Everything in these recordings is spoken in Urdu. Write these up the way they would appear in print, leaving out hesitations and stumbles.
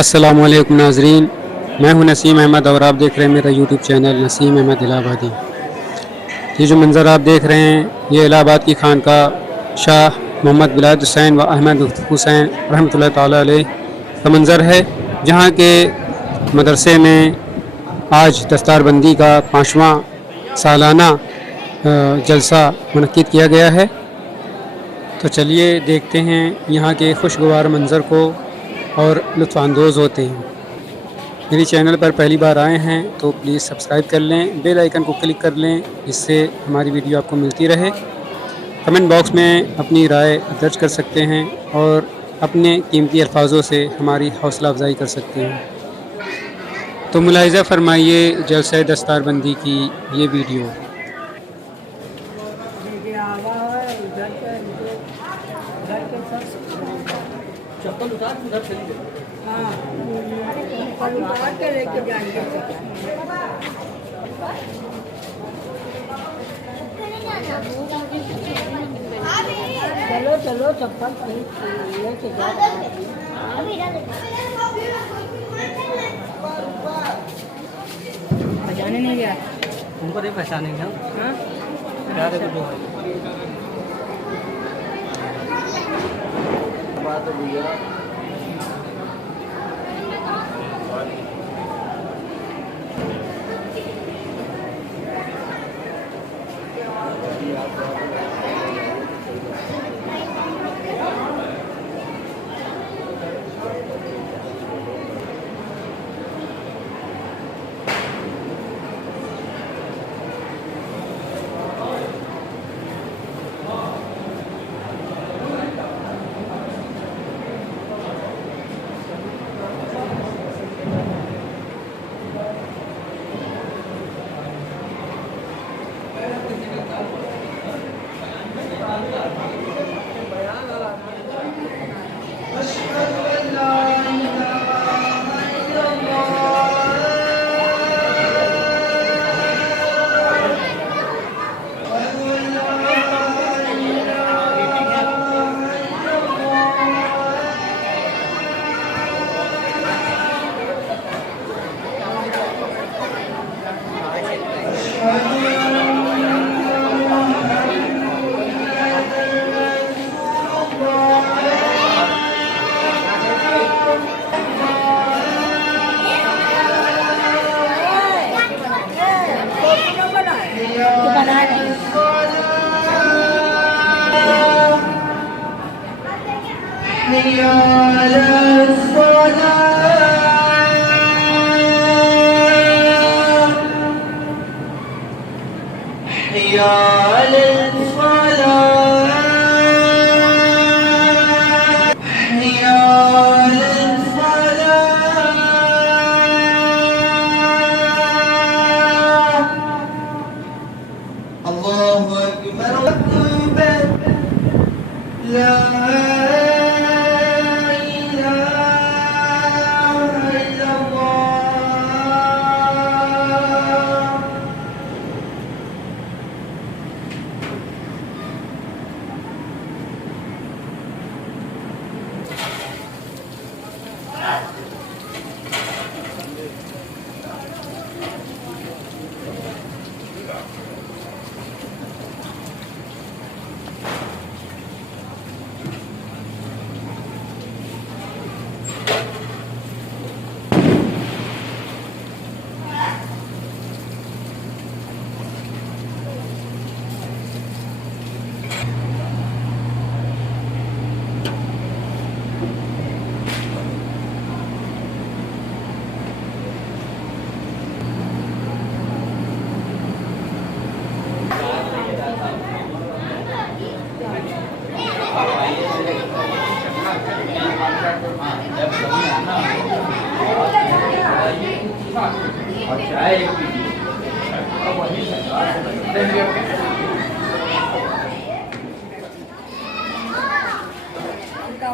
السلام علیکم ناظرین، میں ہوں نسیم احمد اور آپ دیکھ رہے ہیں میرا یوٹیوب چینل نسیم احمد الہ آبادی۔ یہ جو منظر آپ دیکھ رہے ہیں یہ الہ آباد کی خانقاہ شاہ محمد ولایت حسین و احمد حسین رحمۃ اللہ تعالیٰ علیہ کا منظر ہے، جہاں کے مدرسے میں آج دستار بندی کا 5واں سالانہ جلسہ منعقد کیا گیا ہے۔ تو چلیے دیکھتے ہیں یہاں کے خوشگوار منظر کو اور لطف اندوز ہوتے ہیں۔ میری چینل پر پہلی بار آئے ہیں تو پلیز سبسکرائب کر لیں، بیل آئیکن کو کلک کر لیں، جس سے ہماری ویڈیو آپ کو ملتی رہے۔ کمنٹ باکس میں اپنی رائے درج کر سکتے ہیں اور اپنے قیمتی الفاظوں سے ہماری حوصلہ افزائی کر سکتے ہیں۔ تو ملاحظہ فرمائیے جلسہ دستار بندی کی یہ ویڈیو۔ چپل اتار ادھر چلی گئی۔ چلو چلو چپل لے کے جاؤ۔ پہچانے نہیں گیا ان کو نہیں پہچانیں گے ہم۔ کیا دیکھو جو ہے بات ہے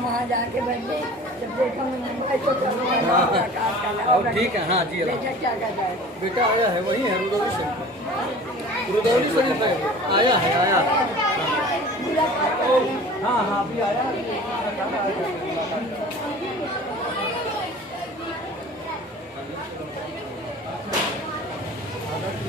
وہاں جا کے بیٹھے جب دیکھا ممبئی تو ٹھیک ہے۔ ہاں جی بیٹا کیا کہتا ہے؟ بیٹا آیا ہے، وہی ہے رودوری شریف، رودوری شریف ہے، آیا ہے آیا ہے۔ ہاں ہاں ابھی آیا ہے۔ 1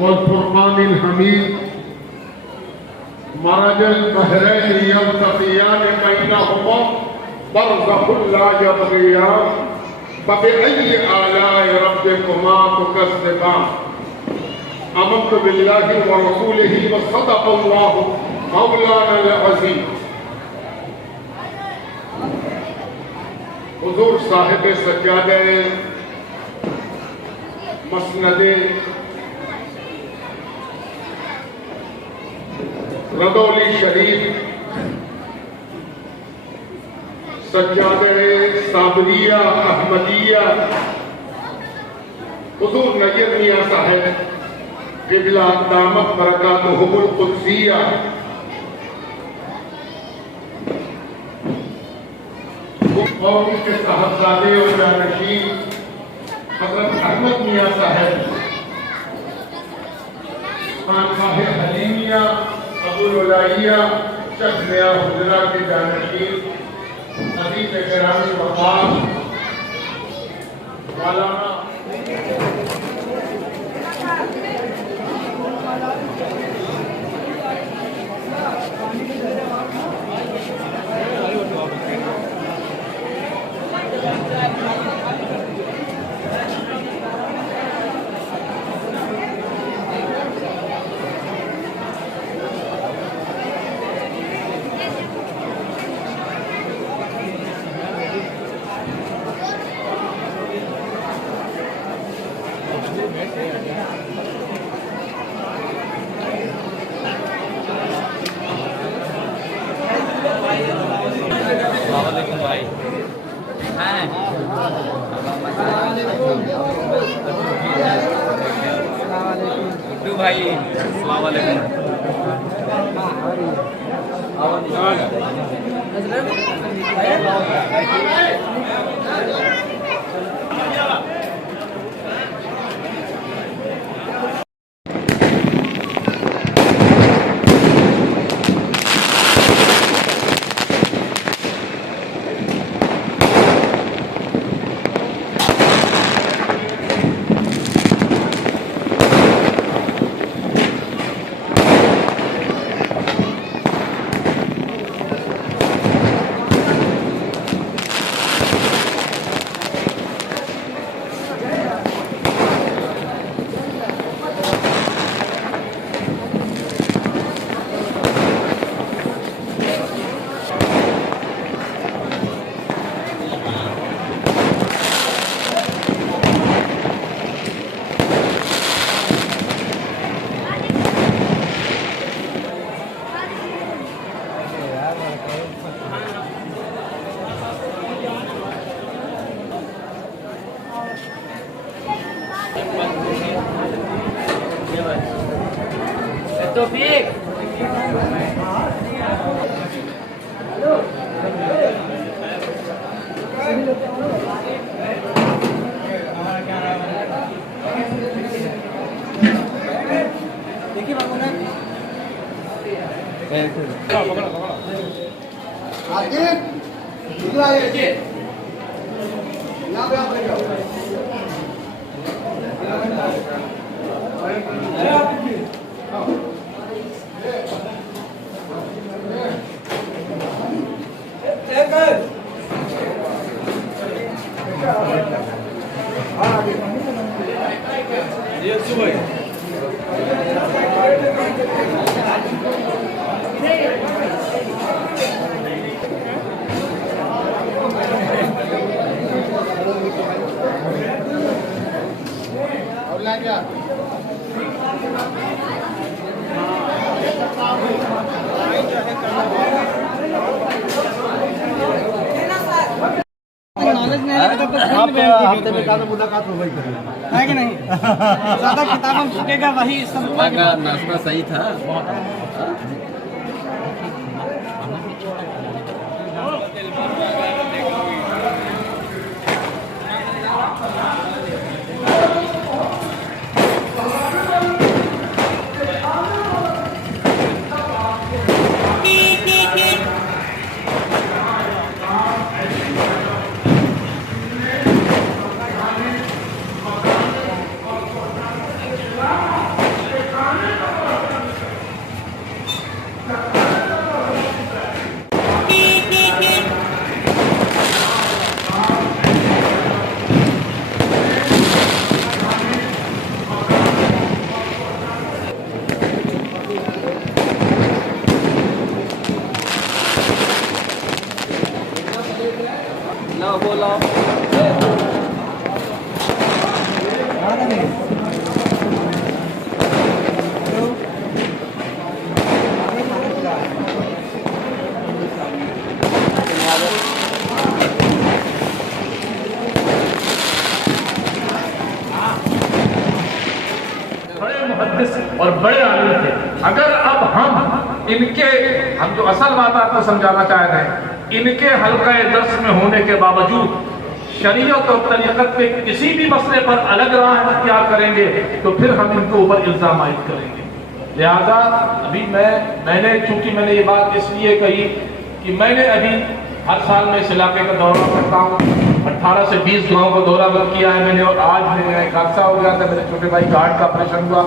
والفرقان الحميد مرج البحرين يلتقيان بينهما برزخ لا يبغيان فبأي آلاء ربكما تكذبان آمنت بالله ورسوله وصدق الله مولانا العظيم. حضور صاحب سجادہ مسند ردولی شریف سجادہ صابریہ احمدیہ حضور نجیب میاں صاحب قبلہ دامت برکاتہم القدسیہ اور ان کے صاحبزادے اور جانشین حضرت احمد میاں صاحب خانقاہ حلیمیہ ابو الولائیہ چک نیا حضرہ کے جانشین عزیز گرامی وفات مولانا بھائی السلام علیکم. توفیق دیکھیے ہفتے میں کہاں ملاقات ہو گئی ہے کہ نہیں؟ زیادہ کتابوں چھکے گا وہی سب کا ناشتہ صحیح تھا. بڑے محدث اور بڑے عالم تھے. اگر اب ہم جو اصل بات آپ کو سمجھانا چاہ رہے ہیں، ان کے حلقہ درس میں ہونے کے باوجود شریعت اور طریقت کے کسی بھی مسئلے پر الگ راہ اختیار کریں گے تو پھر ہم ان کو اوپر الزام عائد کریں گے. لہذا ابھی میں نے چونکہ میں نے یہ بات اس لیے کہی کہ میں نے ابھی ہر سال میں اس علاقے کا دورہ کرتا ہوں. 18 سے 20 گاؤں کو دورہ کیا ہے میں نے، اور آج میرا ایک حادثہ ہو گیا تھا. میرے چھوٹے بھائی کا ہارٹ کا آپریشن ہوا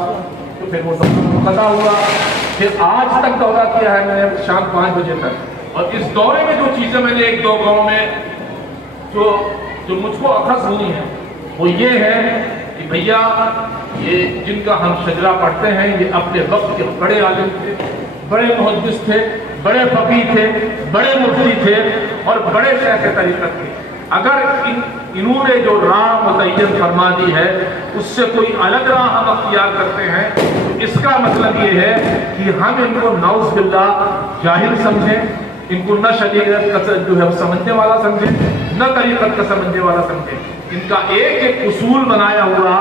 تو پھر وہ قضا ہوا. پھر آج تک دورہ کیا ہے میں نے شام 5 بجے تک. اور اس دورے میں جو چیزیں میں نے 1-2 گاؤں میں جو مجھ کو اخذ ہوئی ہیں وہ یہ ہے کہ بھیا یہ جن کا ہم شجرہ پڑھتے ہیں یہ اپنے وقت کے بڑے عالم تھے، بڑے محدث تھے، بڑے فقیہ تھے، بڑے مفتی تھے اور بڑے شیخ طریقت تھے. اگر انہوں نے جو راہ متعین فرما دی ہے اس سے کوئی الگ راہ ہم اختیار کرتے ہیں تو اس کا مطلب یہ ہے کہ ہم ان کو نعوذ باللہ جاہل سمجھیں، ان کو نہ شریعت کا جو ہے سمجھنے والا سمجھیں، نہ طریقت کا سمجھنے والا سمجھیں. ان کا ایک اصول بنایا ہوا،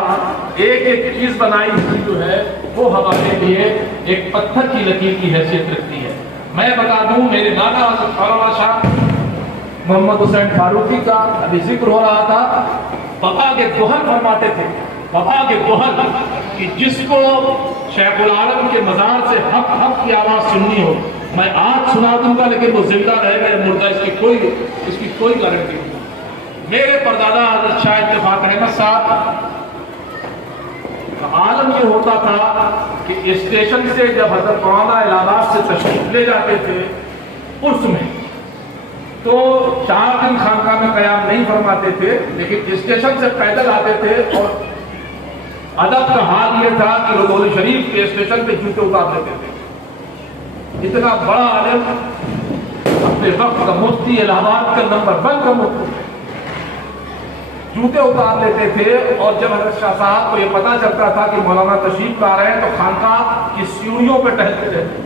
ایک چیز بنائی ہوئی جو ہے وہ ہمارے لیے ایک پتھر کی لکیر کی حیثیت رکھتی ہے. میں بتا دوں میرے نانا حضرت مولانا شاہ محمد حسین فاروقی کا ابھی ذکر ہو رہا تھا. بابا کے گوہر فرماتے تھے، بابا کے گوہر کہ جس کو شیخ العالم کے مزار سے حق کی آواز سننی ہو میں آج سنا دوں گا لیکن وہ زندہ رہے گا مردہ اس کی کوئی گارنٹی نہیں. میرے پردادا حضرت شاہ اتفاق احمد صاحب عالم یہ ہوتا تھا کہ اسٹیشن سے جب حضرت مولانا الہ آباد سے تشریف لے جاتے تھے اس میں تو 4 دن خانقاہ میں قیام نہیں فرماتے تھے لیکن اسٹیشن سے پیدل آتے تھے. اور ادب کا حال یہ تھا کہ رضوی شریف کے اسٹیشن پہ جوتے اتار دیتے تھے. اتنا بڑا عالم اپنے وقت کا مفتی، الہ آباد کا نمبر 1 کا مفتی، جوتے اتار لیتے تھے. اور جب حضرت شاہ صاحب کو یہ پتا چلتا تھا کہ مولانا تشریف لا رہے ہیں تو خانقاہ کی سیڑھیوں پہ ٹہلتے رہتے.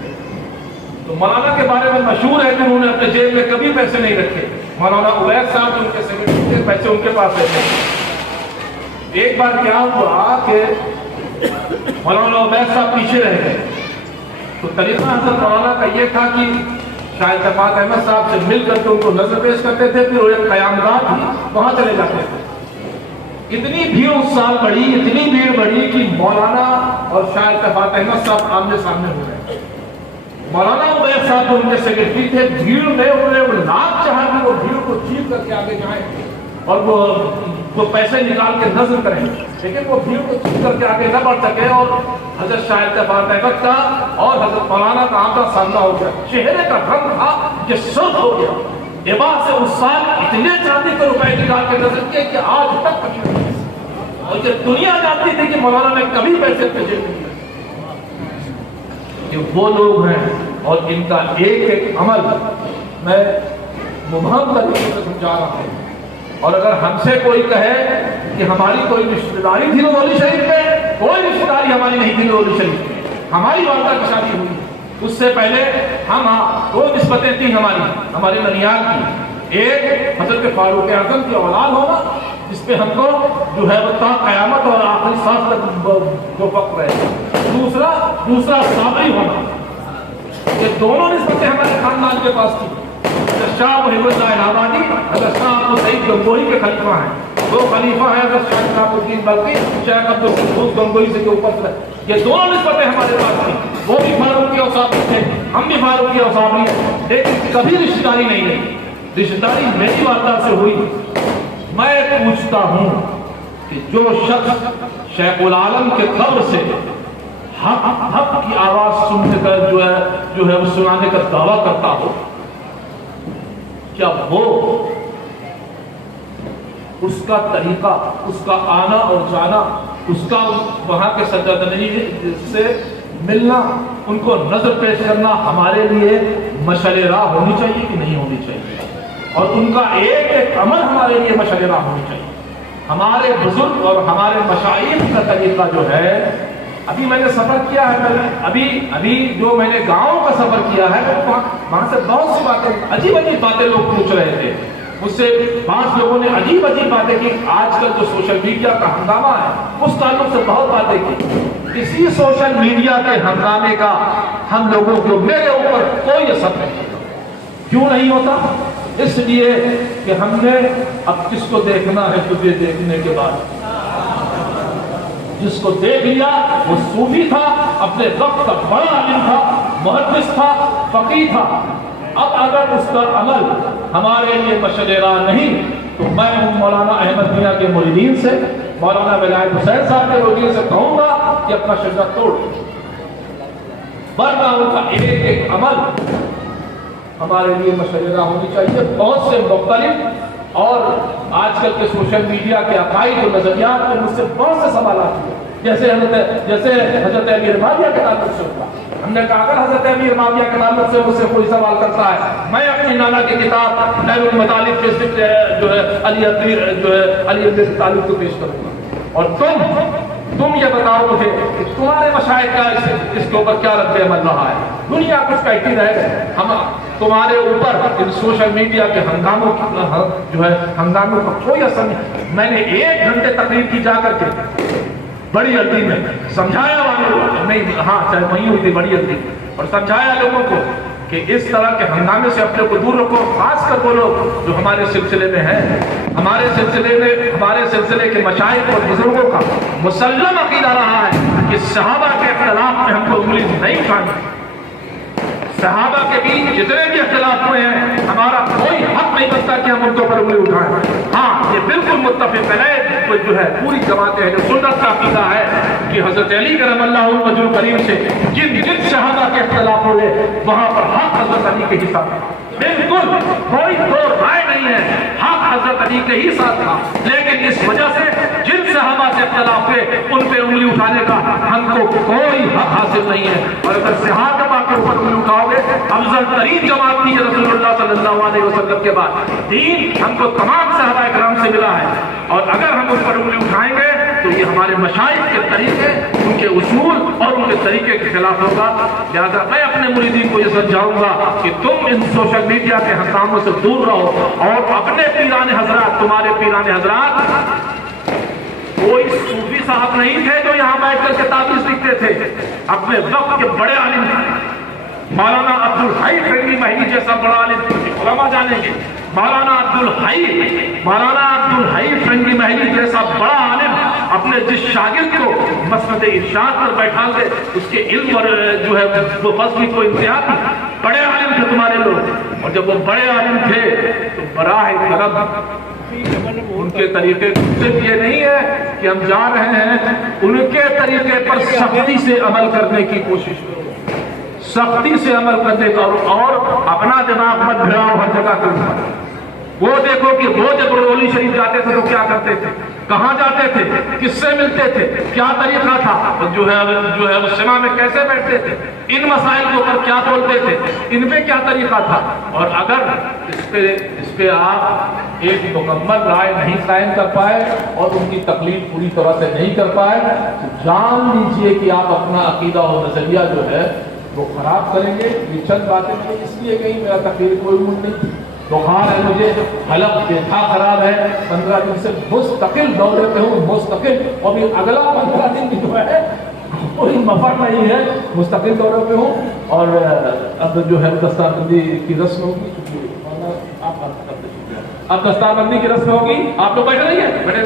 تو مولانا کے بارے میں مشہور ہے کہ انہوں نے اپنے جیب میں کبھی پیسے نہیں رکھے. مولانا عبید صاحب جو ان کے سیکرٹری تھے پیسے ان کے پاس رہتے. ایک بار کیا ہوا کہ مولانا عبید صاحب پیچھے رہ گئے تو طریقہ حضرت مولانا کا یہ تھا کہ شاہ اتفاق احمد صاحب سے مل کر کے ان کو نظر پیش کرتے تھے، پھر وہ ایک قیامگاہ تھی وہاں چلے جاتے تھے. اتنی بھیڑ اس سال بڑھی، اتنی بھیڑ بڑھی کہ مولانا اور شاہ اتفاق احمد صاحب آمنے سامنے ہو گئے. مولانا عبید صاحب جو ان کے سیکرٹری تھے بھیڑ میں انہوں نے وہ لاکھ چاہا کہ وہ بھیڑ کو چیر کر کے آگے جائیں اور وہ پیسے نکال کے نظر کریں، لیکن وہ بھیڑ کو چیر کر کے آگے نہ بڑھ سکے. اور حضرت شاہ اتفاق احمد کا اور حضرت مولانا کا آمنا سامنا ہو گیا. چہرے کا رنگ تھا کہ سرخ ہو گیا. عباد سے اس سال اتنے چاندی کے روپے نکال کے نظر کیے کہ آج تک کبھی نہیں. اور یہ دنیا جانتی تھی کہ مولانا نے کبھی پیسے اپنے جیب نہیں. کہ وہ لوگ ہیں اور ان کا ایک عمل میں مبہم طریقے سے سمجھا رہا ہوں. اور اگر ہم سے کوئی کہے کہ ہماری کوئی رشتہ داری تھی رضوی شریف میں، کوئی رشتہ داری ہماری نہیں تھی رضوی شریف میں. ہماری والدہ کی شادی ہوئی اس سے پہلے ہم دو نسبتیں تھیں ہماری ننیال کی. ایک حضرت فاروق اعظم کی اولاد ہونا جس پہ ہم کو جو ہے وہ تا قیامت اور آخری سانس تک جو فخر ہے. دوسرا صابری ہونا. یہ دونوں نسبتیں ہمارے خاندان کے پاس تھی. حضرت شاہ محب اللہ الہ آبادی، حضرت شاہ عبد السعید گنگوہی کے خلیفہ ہیں. 2 خلیفہ ہیں حضرت شاہ شہاب الدین بلخی، شیخ عبد القدوس گنگوہی سے کے اوپر سے. یہ دونوں نسبتیں ہمارے پاس تھیں. وہ بھی فاروقی اوصافی تھے، ہم بھی فاروقی اوصافی ہیں، لیکن کبھی رشتہ داری نہیں رہی. رشتہ داری میری والدہ سے ہوئی. میں پوچھتا ہوں کہ جو شخص شیخ العالم کے قبر سے حق کی آواز سننے کا جو ہے وہ سنانے کا دعویٰ کرتا ہو، کیا وہ اس کا طریقہ، اس کا آنا اور جانا، اس کا وہاں کے سجادنی سے ملنا، ان کو نظر پیش کرنا ہمارے لیے مشعل راہ ہونی چاہیے کہ نہیں ہونی چاہیے؟ اور ان کا ایک عمل ہمارے لیے مشعل راہ ہونی چاہیے. ہمارے بزرگ اور ہمارے مشائخ کا طریقہ جو ہے، ابھی میں نے سفر کیا ہے، ابھی جو میں نے گاؤں کا سفر کیا ہے، وہاں سے بہت سی باتیں، عجیب باتیں لوگ پوچھ رہے تھے مجھ سے. بعض لوگوں نے عجیب باتیں کی. آج کل جو سوشل میڈیا کا ہنگامہ ہے اس تعلق سے بہت باتیں کی. اسی سوشل میڈیا کے ہنگامے کا ہم لوگوں کو، میرے اوپر کوئی اثر نہیں. کیوں نہیں ہوتا؟ اس لیے کہ ہم نے اب کس کو دیکھنا ہے تجھے دیکھنے کے بعد. جس کو دیکھ لیا وہ صوفی تھا، اپنے وقت کا بڑا عالم تھا، محدث تھا، فقیہ تھا. اب اگر اس کا عمل ہمارے لیے مشعل راہ نہیں تو میں مولانا احمد میاں کے مریدین سے، مولانا ولایت حسین صاحب کے مریدین سے کہوں گا کہ اپنا شجرہ توڑ، ورنہ ان کا ایک ایک عمل ہمارے لیے مشعل راہ ہونی چاہیے. بہت سے مختلف اور آج کل کے سوشل میڈیا کے عقائد و نظریات میں مجھ سے بہت سے سوالات ہوئے، جیسے حضرت امیر معاویہ کے تعلق سے ہوتا. ہم نے کہا اگر حضرت امیر معاویہ کے تعلق سے مجھ سے کوئی سوال کرتا ہے، میں اپنی نانا کی کتاب نیر المطالب کے ذکر جو ہے علی کے تعلق کو پیش کروں گا. اور تم یہ بتاؤ مجھے کہ تمہارے مشائخ کا اس کے اوپر کیا رد عمل رہا ہے. دنیا کچھ کہتی رہے، ہم تمہارے اوپر ان سوشل میڈیا کے ہنگاموں کا کوئی اثر نہیں. میں نے 1 گھنٹے تقریر کی جا کر کے بڑی عدی میں سمجھایا چاہے وہیں ہوئی تھی بڑی عدی، اور سمجھایا لوگوں کو کہ اس طرح کے ہنگامے سے اپنے کو دور رکھو. خاص کر وہ لوگ جو ہمارے سلسلے میں ہیں، ہمارے سلسلے کے مشائخ اور بزرگوں کا مسلم عقیدہ رہا ہے کہ صحابہ کے اختلاف میں ہم کو انگلی نہیں اٹھانی. صحابہ کے بیچ جتنے بھی اختلاف ہوئے ہیں ہمارا کوئی حق نہیں بنتا کہ ہم ان کے اوپر انگلی اٹھائیں. ہاں یہ بالکل متفق ہے جو ہے پوری جماعت اہل سنت کا عقیدہ ہے کہ حضرت علی کرم اللہ وجہ الکریم سے جن صحابہ کے اختلاف ہوئے وہاں پر حق حضرت علی کے ہی ساتھ، بالکل کوئی دو رائے نہیں ہے، حق حضرت علی کے ہی ساتھ تھا. لیکن اس وجہ سے جن صحابہ سے اختلاف ہوئے ان پہ انگلی اٹھانے کا ہم کو کوئی حق حاصل نہیں ہے. اور اگر صحابہ کے اوپر انگلی اٹھاؤ گے، افضل ترین جماعت کی رسول اللہ صلی اللہ علیہ وسلم کے بعد دین ہم کو تمام صحابہ کرام سے ملا ہے، اور اگر ہم اس پر انگلی اٹھائیں گے تو یہ ہمارے مشائخ کے طریقے، ان کے اصول اور ان کے طریقے کے خلاف ہوگا. لہذا میں اپنے مریدین کو یہ سمجھاؤں گا کہ تم ان سوشل میڈیا کے ہنگاموں سے دور رہو، اور اپنے پیران حضرات، تمہارے پیران حضرات کوئی صوفی صاحب نہیں تھے جو یہاں بیٹھ کر کتابیں لکھتے تھے. اپنے وقت کے بڑے عالم مولانا عبدالحی فرنگی محلی جیسا بڑا عالم علماء جانیں گے. مولانا عبدالحی فرنگی محلی جیسا بڑا عالم اپنے جس شاگرد کو مسند ارشاد پر بیٹھا دے، اس کے علم اور جو ہے وہ فضل کو انتہا تھی. بڑے عالم تھے تمہارے لوگ، اور جب وہ بڑے عالم تھے تو براہ کرم ان کے طریقے صرف یہ نہیں ہے کہ ہم جا رہے ہیں ان کے طریقے پر سختی سے عمل کرنے کی کوشش کرو، سختی سے عمل کرنے کا، اور اپنا دماغ مت بھراؤ ہر جگہ کرنا. وہ دیکھو کہ وہ جب رولی شریف جاتے تھے تو کیا کرتے تھے، کہاں جاتے تھے، کس سے ملتے تھے، کیا طریقہ تھا، جو ہے وہ سما میں کیسے بیٹھتے تھے، ان مسائل کے اوپر کیا بولتے تھے، ان پہ کیا طریقہ تھا. اور اگر اس پہ آپ ایک مکمل رائے نہیں قائم کر پائے اور ان کی تقلید پوری طرح سے نہیں کر پائے تو جان لیجئے کہ آپ اپنا عقیدہ اور نظریہ جو ہے وہ خراب کریں گے. یہ چند باتیں میں اس لیے کہیں، میرا تقریر کوئی موڈ نہیں، بخار ہے مجھے، حلق دیکھا خراب ہے، 15 دن سے مستقل دورے پہ ہوں، مستقل، اور بھی اگلا 15 دن جو ہے کوئی مفر نہیں ہے، مستقل دورے پہ ہوں. اور اب جو ہے دستار بندی کی رسم ہوگی، اب دستار بندی کی رسم ہوگی. آپ لوگ بیٹھے نہیں ہیں، بیٹھے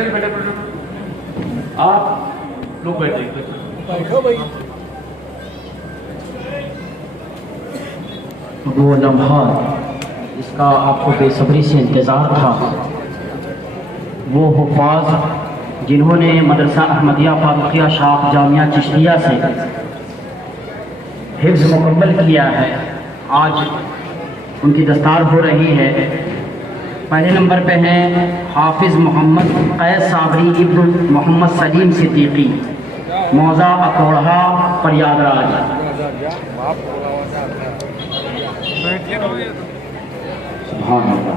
آپ لوگ بیٹھے. وہ لمحات جس کا آپ کو بے صبری سے انتظار تھا، وہ حفاظ جنہوں نے مدرسہ احمدیہ فاروقیہ شاخ جامعہ چشتیہ سے حفظ مکمل کیا ہے، آج ان کی دستار ہو رہی ہے. پہلے نمبر پہ ہیں حافظ محمد قیس صابری ابن محمد سلیم صدیقی، موضع اکوڑھا پریاگ راج. سبحان اللہ.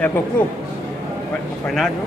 É pouco? Vai nada, não?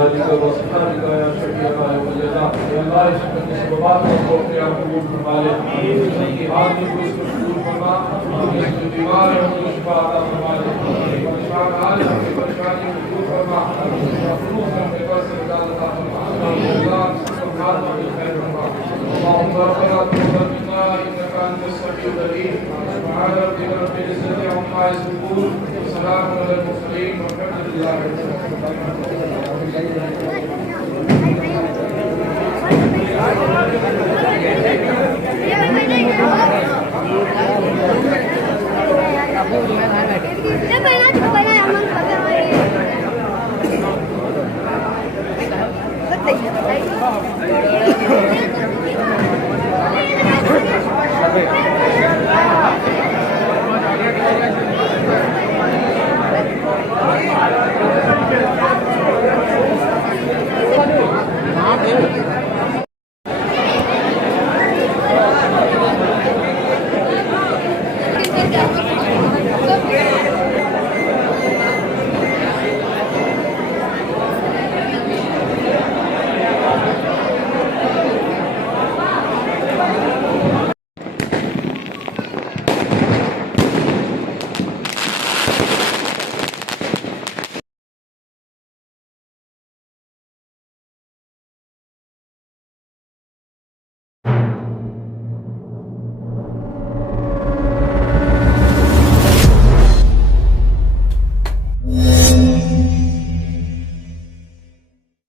جلالك وصفاتك يا شفيع يا ولی اللہ یا اللہ اس سببات کو اپنے آپ قبول فرما لے حاضر کو اس کو قبول فرما اس جو بیمار ہے ان کو شفا عطا فرما لے پریشان حال ہے پریشانی کو دور فرما